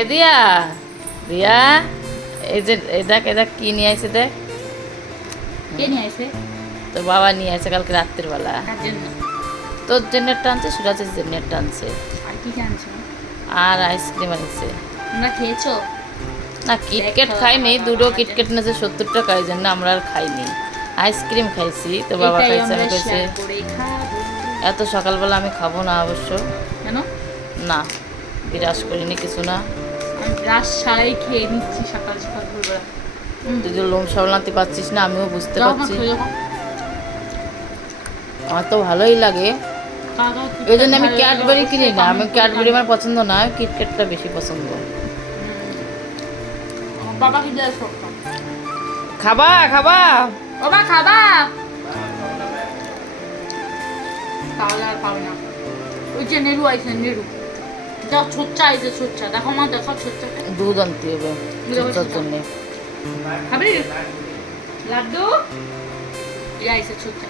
এ দিয়া দিয়া এই যে দেখ কি নিয়ে আইছে দেখ। কে নিয়ে আইছে? তোর বাবা নিয়ে আসে কালকে রাত্রের বেলা। কার জন্য? তোর জেনের টানছে, সুরাজের জেনের টানছে, আর কি জানছো? আর আইসক্রিম আনিছে। তোমরা খেয়েছো? না কিটকেট খাইনি, দুটো কিটকেট নিয়েছে 70 টাকা, এই জন্য আমরা আর খাইনি। আইসক্রিম খাইছি, তো বাবা এটাই খাইছে, আমরা আমি খাইছি। শেয়ার করে খাবো। এত সকালবেলা আমি খাবো না অবশ্য, কেন? না বিরাস করিনি কিছু না। আমি ব্রাশ ছাড়াই খেয়ে নিচ্ছি সকাল সকাল ভোরবেলা। তুই যে লোম সামলাতে পারছিস না, আমিও বুঝতে যাও মা, পারছি। খেয়ে যাও। আমার তো ভালোই লাগে, খাওয়া দাওয়া ঠিক এই জন্য আমি ভালো ক্যাডবেরি লাগলে কিনি না। অবশ্যই আমি comment করে ক্যাডবেরি আমার জানাবে। পছন্দ না, কিটকেটটা বেশি পছন্দ। আমার বাবা কি দেয় সব খাও। খাবা খাবা বাবা খাবা? তাহলে আর পাবে না। ওই যে নেরু আইছে, নেরু যা ছোচ্চা আইছে, ছোচ্চা দেখো মা, দেখো ছোচ্চাকে। দুধ আনতে হবে তোর জন্য। খাবি লাড্ডু? এই আইছে ছোচ্চা।